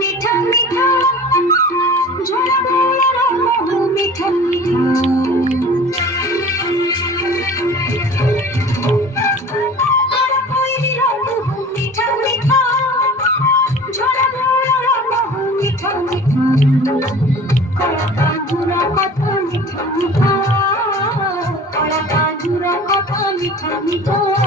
মিঠা মিঠা ঝরা গোলার মিঠা মিঠা মিঠা মিঠা ঝরা গোলার মিঠা মিঠা কলা কাজুরা কত মিঠা মিঠা কলা কাজুরা কত মিঠা মিঠা